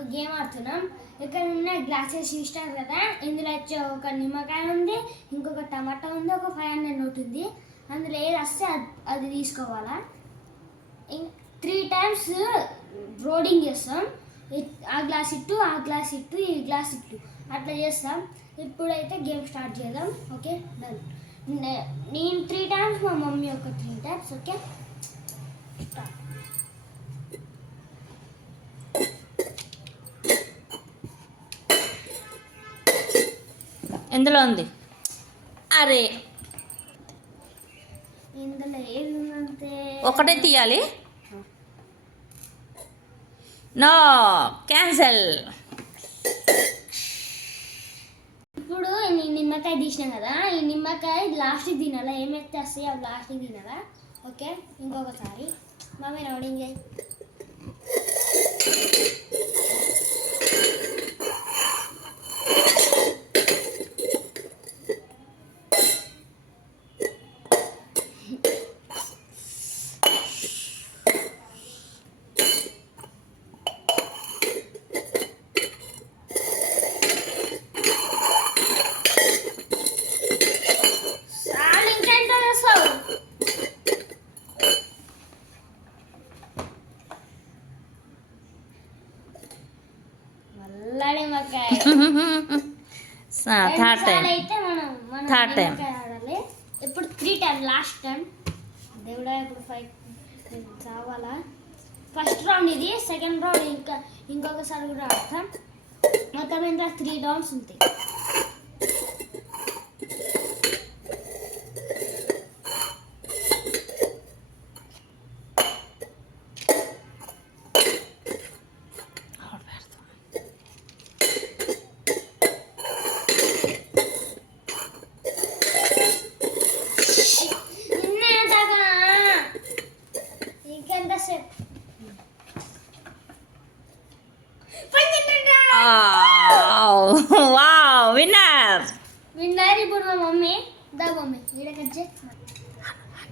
ఒక గేమ్ ఆడుతున్నాం. ఇక్కడ ఉన్న గ్లాసెస్ ఇస్తారు కదా, ఇందులో వచ్చే ఒక నిమ్మకాయ ఉంది, ఇంకొక టమాటా ఉంది, ఒక 500 నోట్ ఉంది. అందులో ఏది వస్తే అది తీసుకోవాలా. 3 times రోడింగ్ చేస్తాం. ఆ గ్లాస్ ఇట్టు, ఆ గ్లాస్ ఇట్టు, ఈ గ్లాస్ ఇట్టు అట్లా చేస్తాం. ఇప్పుడైతే గేమ్ స్టార్ట్ చేద్దాం. Okay done. నేను 3 times, మా మమ్మీ ఒక 3 times. Okay start. ఎందులో ఉంది? అరే ఇందులో ఏది ఉందంటే ఒకటే తీయాలి. No, cancel. ఇప్పుడు నేను నిమ్మకాయ తీసిన కదా, ఈ నిమ్మకాయ లాస్ట్కి తినాలా. ఏమైతే వస్తాయి అవి లాస్ట్కి తినాలా. ఓకే ఇంకొకసారి మమ్మీ రౌడింగ్ చేయి. Third time. అయితే మనం థర్డ్ టైం ఆడాలి. ఇప్పుడు 3 times లాస్ట్ టైం. దేవుడా ఇప్పుడు 5 చావాలా. ఫస్ట్ రౌండ్ ఇది, సెకండ్ రౌండ్ ఇంకొకసారి కూడా ఆడతాం. మొత్తం ఇంకా 3 rounds ఉంటాయి. Wow, winner. ఇప్పుడు మా మమ్మీ దా మమ్మీ వీడకొచ్చే.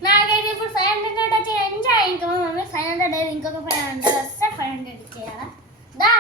నాకైతే ఇప్పుడు 500 వచ్చి ఎంజాయ్. ఇంకా మా మమ్మీ 500 ఇంకొక 500 వస్తే 500 ఇచ్చేయాలా. దా